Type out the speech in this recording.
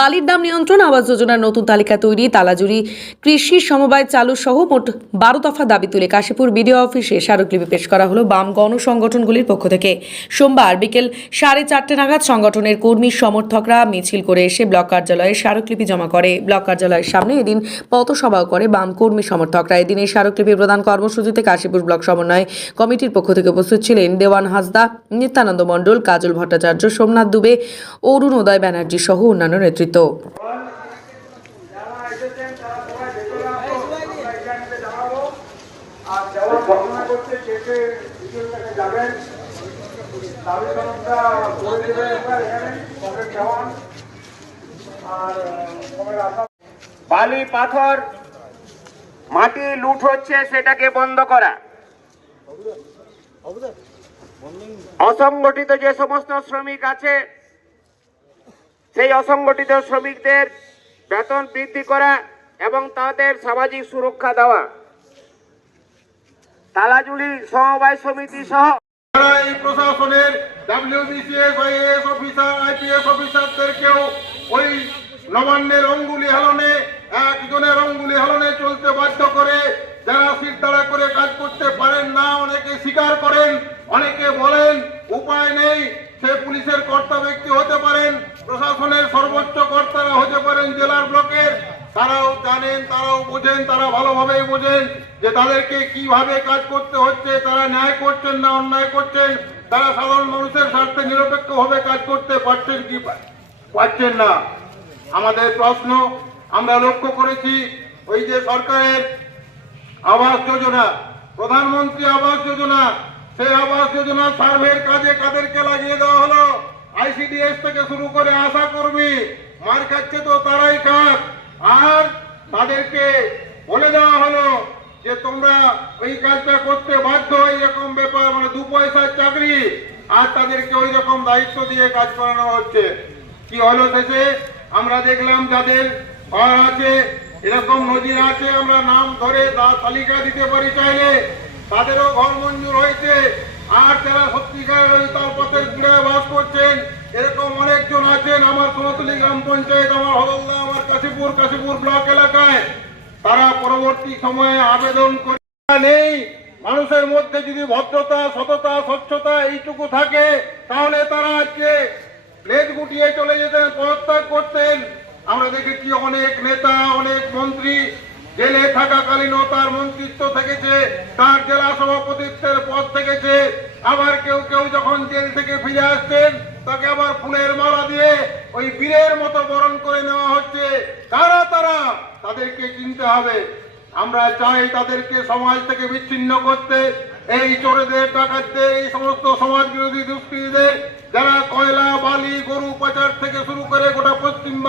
বালির দাম নিয়ন্ত্রণ, আবাস যোজনার নতুন তালিকা তৈরি, তালাজুড়ি কৃষি সমবায় চালু সহ মোট 12 দফা দাবি তুলে কাশীপুর বিডিও অফিসে স্মারকলিপি পেশ করা হলো বাম গণসংগঠনগুলির পক্ষ থেকে। সোমবার বিকেল 4:30 নাগাদ সংগঠনের কর্মী সমর্থকরা মিছিল করে এসে ব্লক কার্যালয়ে স্মারকলিপি জমা করে। ব্লক কার্যালয়ের সামনে এদিন পথসভাও করে বাম কর্মী সমর্থকরা। এদিন এই স্মারকলিপি প্রদান কর্মসূচিতে কাশীপুর ব্লক সমন্বয় কমিটির পক্ষ থেকে উপস্থিত ছিলেন দেওয়ান হাসদা, নিত্যানন্দ মণ্ডল, কাজল ভট্টাচার্য, সোমনাথ দুবে, অরুণোদয় ব্যানার্জি সহ অন্যান্য নেতৃত্ব। বালি পাথর মাটি লুট হচ্ছে, সেটাকে বন্ধ করা। অসংগঠিত যে সমস্ত শ্রমিক আছে, সেই অসংগঠিত শ্রমিকদের বেতন বৃদ্ধি করা এবং তাদের সামাজিক সুরক্ষা দেওয়া। তালাজুড়ি সমবায় সমিতি সহ এই প্রশাসনের WBCS, IAS অফিসার, IPS অফিসারদেরকেও ওই নবান্নের অঙ্গুলি হেলনে, একজনের অঙ্গুলি হেলনে চলতে বাধ্য করে। যারা সিটদাঁড়া করে কাজ করতে পারেন না, অনেকে স্বীকার করেন, অনেকে বলেন উপায় নেই, সে পুলিশের কর্তা ব্যক্তি হতে পারেন, প্রশাসনের সর্বোচ্চ কর্তারা হতে পারেন, জেলার ব্লকের। তারাও জানেন, তারাও বোঝেন, তারা ভালোভাবেই বোঝেন যে তাদেরকে কিভাবে কাজ করতে হচ্ছে। তারা ন্যায় করছেন না অন্যায় করছেন, তারা সাধারণ মানুষের স্বার্থে নিরপেক্ষভাবে কাজ করতে পারছেন কি পারছেন না। আমাদের প্রশ্ন, আমরা লক্ষ্য করেছি ওই যে সরকারের আবাস যোজনা, প্রধানমন্ত্রী আবাস যোজনা, সেই আবাস যোজনা সার্ভের কাজে কাদেরকে লাগিয়ে দেওয়া হলো? ICDS থেকে শুরু করে আশা কর্মী। মার খাচ্ছে তো তারাই খাক। আর তাদেরকে বলে দেওয়া হলো যে তোমরা ওই কাজটা করতে বাধ্য, এইরকম ব্যাপার, মানে 2 পয়সার চাকরি। আর তাদেরকে ওই রকম দায়িত্ব দিয়ে কাজ করানো হচ্ছে। কি হলো শেষে? আমরা দেখলাম যাদের ঘর আছে, এরকম নজির আছে, আমরা নাম ধরে তালিকা দিতে পারি চাইলে, তাদেরও ঘর মঞ্জুর হয়েছে। আর যারা সত্যিকারের ওই তালপথের গুড়ায় বাস করছেন, এরকম অনেকজন আছেন আমার সোনাতলী গ্রাম পঞ্চায়েত, আমার হলদা, আমার কাশীপুর ব্লক এলাকায়। তারা পরবর্তী সময়ে আবেদন করে নেই। মানুষের মধ্যে যদি ভদ্রতা, সততা, স্বচ্ছতা এইটুকু থাকে, তাহলে তারা আজকে লেজ গুটিয়ে চলে যেতেন, পদত্যাগ করতেন। আমরা দেখেছি অনেক নেতা, অনেক মন্ত্রী জেলে থাকাকালীনও তার মন্ত্রিত্ব থেকেছে, তার জেলা সভাপতিত্বের পদ থেকেছে। আবার কেউ কেউ যখন জেল থেকে ফিরে আসছেন, তাকে আবার ফুলের মালা দিয়ে ওই বীরের মতো বরণ করে নেওয়া হচ্ছে। কারা তারা? তাদেরকে চিনতে হবে। আমরা চাই তাদেরকে সমাজ থেকে বিচ্ছিন্ন করতে। এই চোরেদের, ডাকাতদের, এই সমস্ত সমাজ বিরোধী দুষ্কৃতীদের, যারা কয়লা, বালি, গরু পাচার থেকে শুরু করে গোটা পশ্চিমবঙ্গ